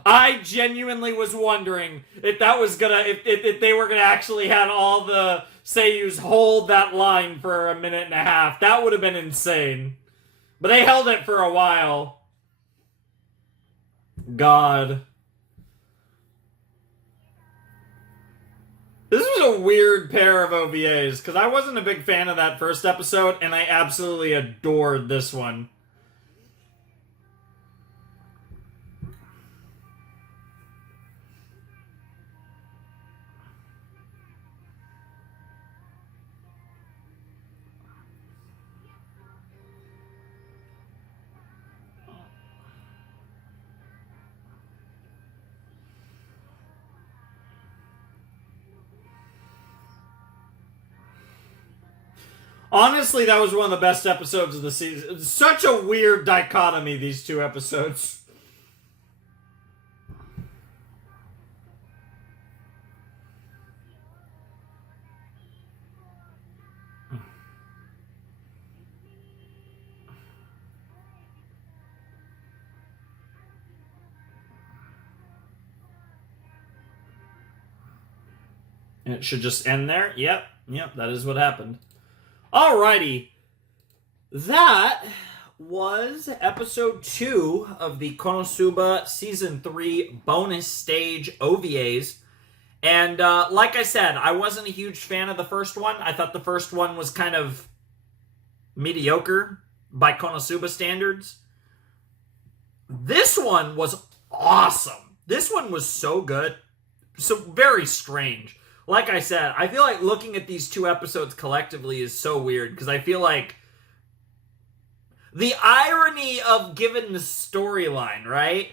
I genuinely was wondering if that was gonna if they were gonna actually have all the seiyus hold that line for a minute and a half. That would have been insane. But they held it for a while. God. This was a weird pair of OVAs, because I wasn't a big fan of that first episode, and I absolutely adored this one. Honestly, that was one of the best episodes of the season. Such a weird dichotomy, these 2 episodes. And it should just end there? Yep, that is what happened. Alrighty. That was episode 2 of the KonoSuba Season 3 bonus stage OVAs. And like I said, I wasn't a huge fan of the first one. I thought the first one was kind of mediocre by KonoSuba standards. This one was awesome. This one was so good. So very strange. Like I said, I feel like looking at these 2 episodes collectively is so weird, because I feel like the irony of given the storyline, right?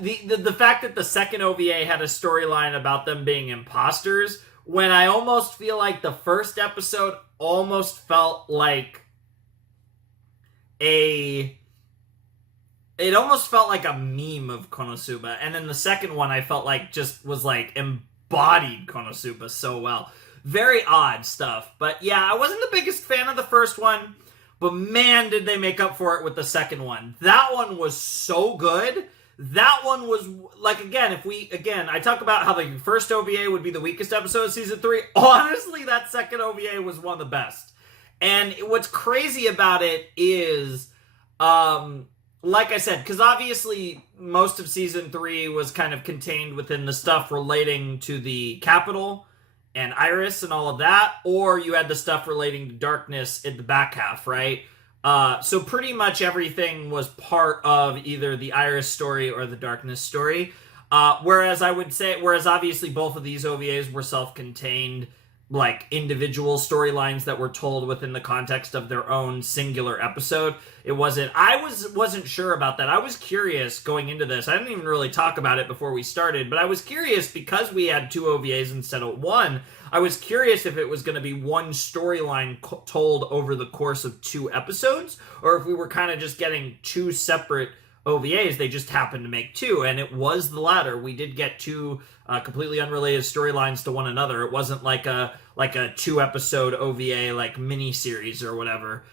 The fact that the second OVA had a storyline about them being imposters, when I almost feel like the first episode almost felt like it almost felt like a meme of KonoSuba, and then the second one I felt like just was like embodied KonoSuba so well. Very odd stuff. But yeah, I wasn't the biggest fan of the first one, but man, did they make up for it with the second one. That one was so good. That one was, like, again, I talk about how the first OVA would be the weakest episode of Season 3. Honestly, that second OVA was one of the best. And what's crazy about it is, like I said, because obviously most of Season 3 was kind of contained within the stuff relating to the Capital and Iris and all of that, or you had the stuff relating to Darkness in the back half, right? So pretty much everything was part of either the Iris story or the Darkness story. Whereas obviously both of these OVAs were self-contained, like individual storylines that were told within the context of their own singular episode. I wasn't sure about that. I was curious going into this. I didn't even really talk about it before we started, but I was curious because we had 2 OVAs instead of 1. I was curious if it was going to be one storyline told over the course of 2 episodes, or if we were kind of just getting 2 separate OVAs. They just happened to make 2, and it was the latter. We did get 2 completely unrelated storylines to one another. It wasn't like a 2-episode OVA like mini series or whatever,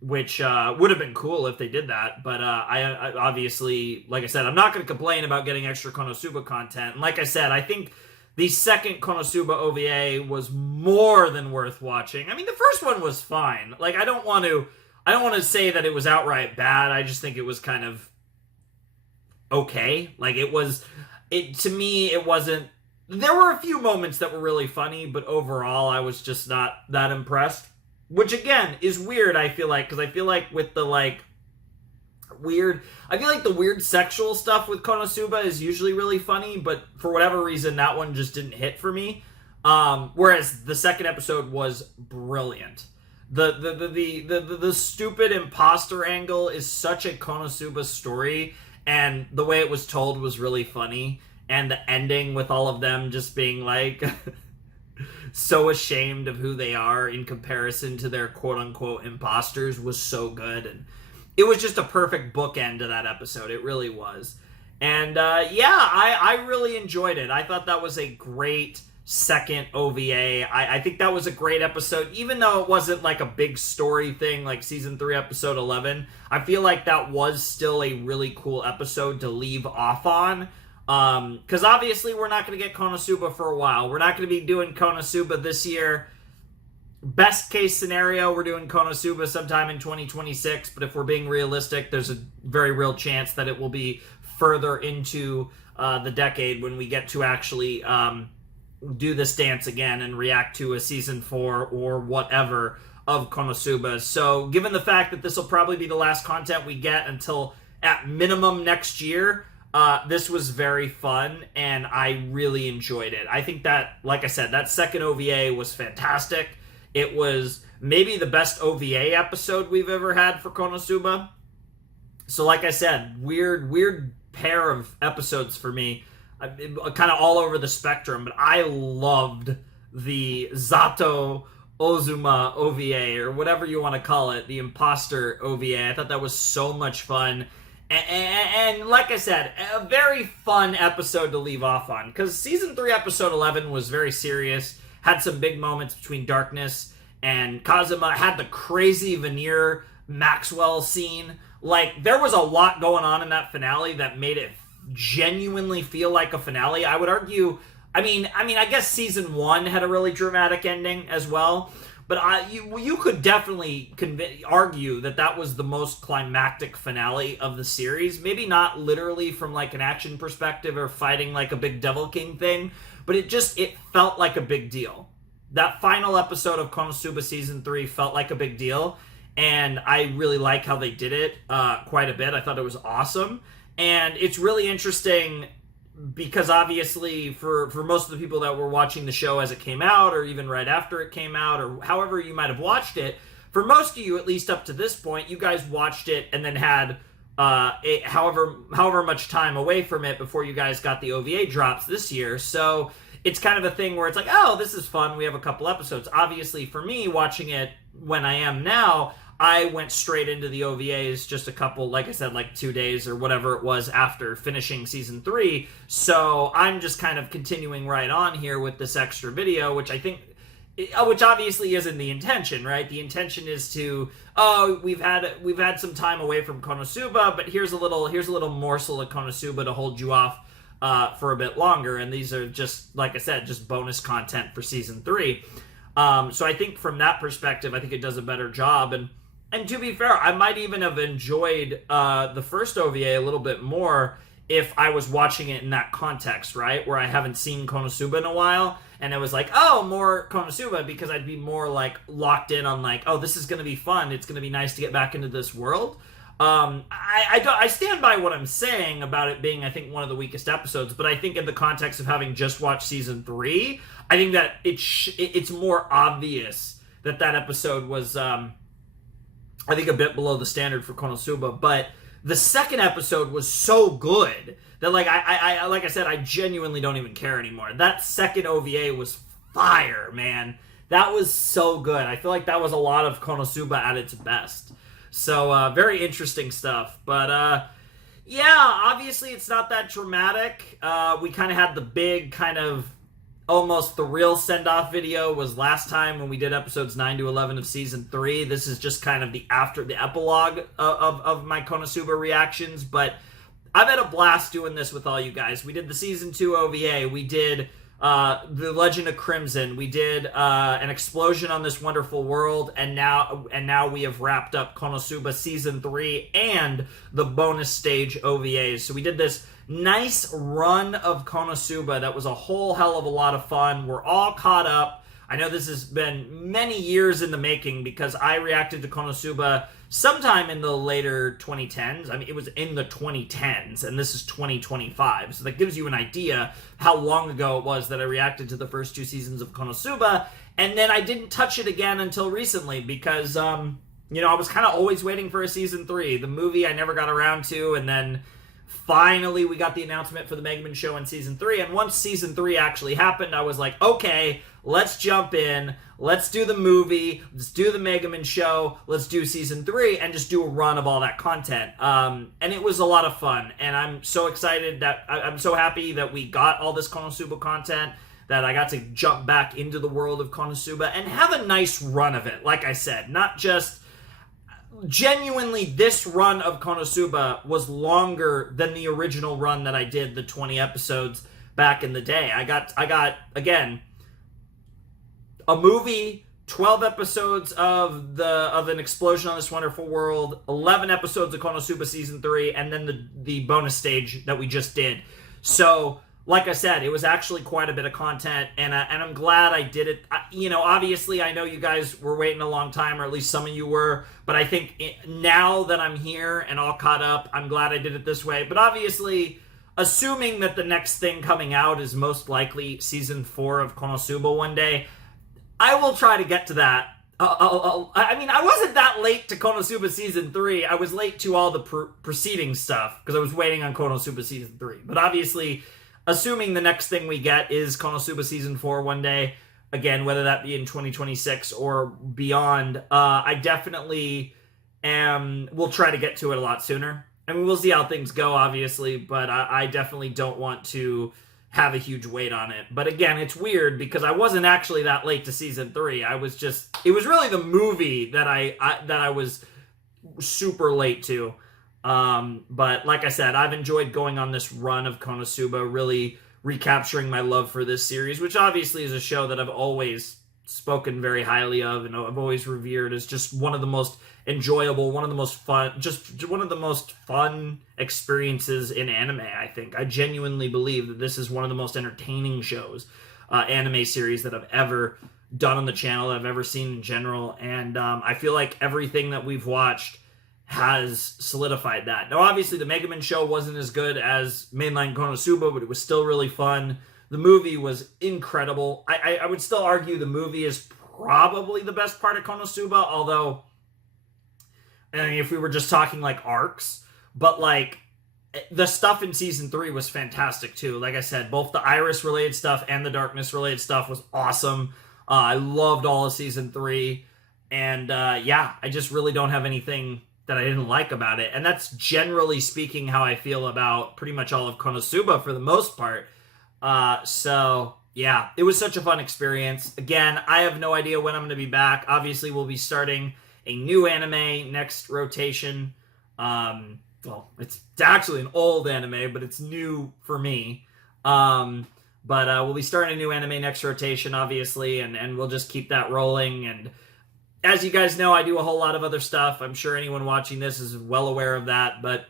which would have been cool if they did that. But I obviously, like I said, I'm not going to complain about getting extra KonoSuba content. And like I said, I think the second KonoSuba OVA was more than worth watching. I mean, the first one was fine. Like, I don't want to say that it was outright bad. I just think it was kind of okay. Like, to me, it wasn't. There were a few moments that were really funny, but overall, I was just not that impressed. Which, again, is weird, I feel like, because I feel like with the, the weird sexual stuff with KonoSuba is usually really funny, but for whatever reason, that one just didn't hit for me. Whereas the second episode was brilliant. The stupid imposter angle is such a KonoSuba story, and the way it was told was really funny. And the ending with all of them just being like so ashamed of who they are in comparison to their quote-unquote imposters was so good. And it was just a perfect bookend to that episode. It really was. And I really enjoyed it. I thought that was a great second OVA. I think that was a great episode, even though it wasn't like a big story thing like season 3 episode 11. I feel like that was still a really cool episode to leave off on, because obviously we're not going to get KonoSuba for a while. We're not going to be doing KonoSuba this year. Best case scenario, we're doing KonoSuba sometime in 2026, but if we're being realistic, there's a very real chance that it will be further into the decade when we get to actually do this dance again and react to a season 4 or whatever of KonoSuba. So given the fact that this will probably be the last content we get until at minimum next year, this was very fun and I really enjoyed it. I think that, like I said, that second OVA was fantastic. It was maybe the best OVA episode we've ever had for KonoSuba. So like I said, weird pair of episodes for me. Kind of all over the spectrum, but I loved the Zato Ozuma OVA, or whatever you want to call it, the Imposter OVA. I thought that was so much fun. And like I said, a very fun episode to leave off on, because season 3 episode 11 was very serious, had some big moments between Darkness and Kazuma, had the crazy Veneer Maxwell scene. Like, there was a lot going on in that finale that made it genuinely feel like a finale. I would argue, I mean, I guess season 1 had a really dramatic ending as well, but you could definitely argue that was the most climactic finale of the series. Maybe not literally from like an action perspective or fighting like a big Devil King thing, but it felt like a big deal. That final episode of Konosuba season 3 felt like a big deal, and I really like how they did it quite a bit. I thought it was awesome. And it's really interesting because obviously for most of the people that were watching the show as it came out, or even right after it came out, or however you might have watched it, for most of you, at least up to this point, you guys watched it and then had however much time away from it before you guys got the OVA drops this year. So it's kind of a thing where it's like, oh, this is fun. We have a couple episodes. Obviously, for me, watching it when I am now, I went straight into the OVAs just a couple, like I said, like 2 days or whatever it was after finishing season 3. So I'm just kind of continuing right on here with this extra video, which obviously isn't the intention, right? The intention is to, we've had some time away from KonoSuba, but here's a little morsel of KonoSuba to hold you off for a bit longer. And these are just, like I said, just bonus content for season 3. So I think from that perspective, I think it does a better job. And to be fair, I might even have enjoyed the first OVA a little bit more if I was watching it in that context, right? Where I haven't seen KonoSuba in a while, and it was like, oh, more KonoSuba, because I'd be more like locked in on like, oh, this is going to be fun. It's going to be nice to get back into this world. I stand by what I'm saying about it being, I think, one of the weakest episodes, but I think in the context of having just watched season 3, I think that it's more obvious that episode was, I think, a bit below the standard for Konosuba, but the second episode was so good that, like I said, I genuinely don't even care anymore. That second OVA was fire, man. That was so good. I feel like that was a lot of Konosuba at its best. So, very interesting stuff. But, yeah, obviously it's not that dramatic. We kind of had the big kind of almost the real send-off video was last time when we did episodes 9 to 11 of season 3. This is just kind of the epilogue of my Konosuba reactions. But I've had a blast doing this with all you guys. We did the season 2 OVA. We did The Legend of Crimson. We did An Explosion on This Wonderful World, and now we have wrapped up Konosuba season 3 and the bonus stage OVAs. So we did this nice run of Konosuba that was a whole hell of a lot of fun. We're all caught up. I know this has been many years in the making because I reacted to Konosuba sometime in the later 2010s. I mean, it was in the 2010s, and this is 2025. So that gives you an idea how long ago it was that I reacted to the first 2 seasons of Konosuba. And then I didn't touch it again until recently because, I was kind of always waiting for a season 3. The movie I never got around to, and then finally we got the announcement for the Mega Man show in season 3. And once season 3 actually happened, I was like, okay, let's jump in. Let's do the movie. Let's do the Mega Man show. Let's do season 3 and just do a run of all that content. And it was a lot of fun. And I'm so excited that I'm so happy that we got all this Konosuba content, that I got to jump back into the world of Konosuba and have a nice run of it. Like I said, not just genuinely, this run of Konosuba was longer than the original run that I did, the 20 episodes back in the day. I got again, a movie, 12 episodes of An Explosion on This Wonderful World, 11 episodes of Konosuba season 3, and then the bonus stage that we just did. So, like I said, it was actually quite a bit of content, and I'm glad I did it. Obviously, I know you guys were waiting a long time, or at least some of you were, but I think now that I'm here and all caught up, I'm glad I did it this way. But obviously, assuming that the next thing coming out is most likely season 4 of Konosuba one day, I will try to get to that. I wasn't that late to Konosuba season 3. I was late to all the preceding stuff, because I was waiting on Konosuba season 3. But obviously, assuming the next thing we get is Konosuba Season 4 one day, again, whether that be in 2026 or beyond, I definitely will try to get to it a lot sooner. I mean, we'll see how things go, obviously, but I definitely don't want to have a huge weight on it. But again, it's weird because I wasn't actually that late to Season 3. It was really the movie that I was super late to. But like I said, I've enjoyed going on this run of Konosuba, really recapturing my love for this series, which obviously is a show that I've always spoken very highly of and I've always revered as just one of the most enjoyable, one of the most fun experiences in anime, I think. I genuinely believe that this is one of the most entertaining shows, anime series that I've ever done on the channel, that I've ever seen in general, and I feel like everything that we've watched has solidified that. Now, obviously, the Mega Man show wasn't as good as mainline Konosuba, but it was still really fun. The movie was incredible. I would still argue the movie is probably the best part of Konosuba, although, I mean, if we were just talking like arcs, but like the stuff in season 3 was fantastic too. Like I said, both the Iris related stuff and the Darkness related stuff was awesome. I loved all of season 3, and I just really don't have anything that I didn't like about it. And that's generally speaking how I feel about pretty much all of Konosuba for the most part. So yeah, it was such a fun experience. Again, I have no idea when I'm going to be back. Obviously, we'll be starting a new anime next rotation. Well, it's actually an old anime, but it's new for me. But we'll be starting a new anime next rotation, obviously, and we'll just keep that rolling. And as you guys know, I do a whole lot of other stuff. I'm sure anyone watching this is well aware of that, but,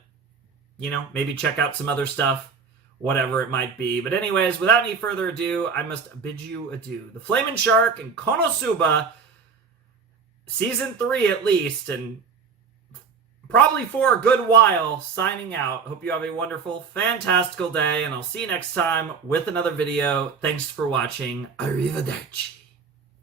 maybe check out some other stuff, whatever it might be. But anyways, without any further ado, I must bid you adieu. The Flamin' Shark and Konosuba, Season 3 at least, and probably for a good while, signing out. Hope you have a wonderful, fantastical day, and I'll see you next time with another video. Thanks for watching. Arrivederci.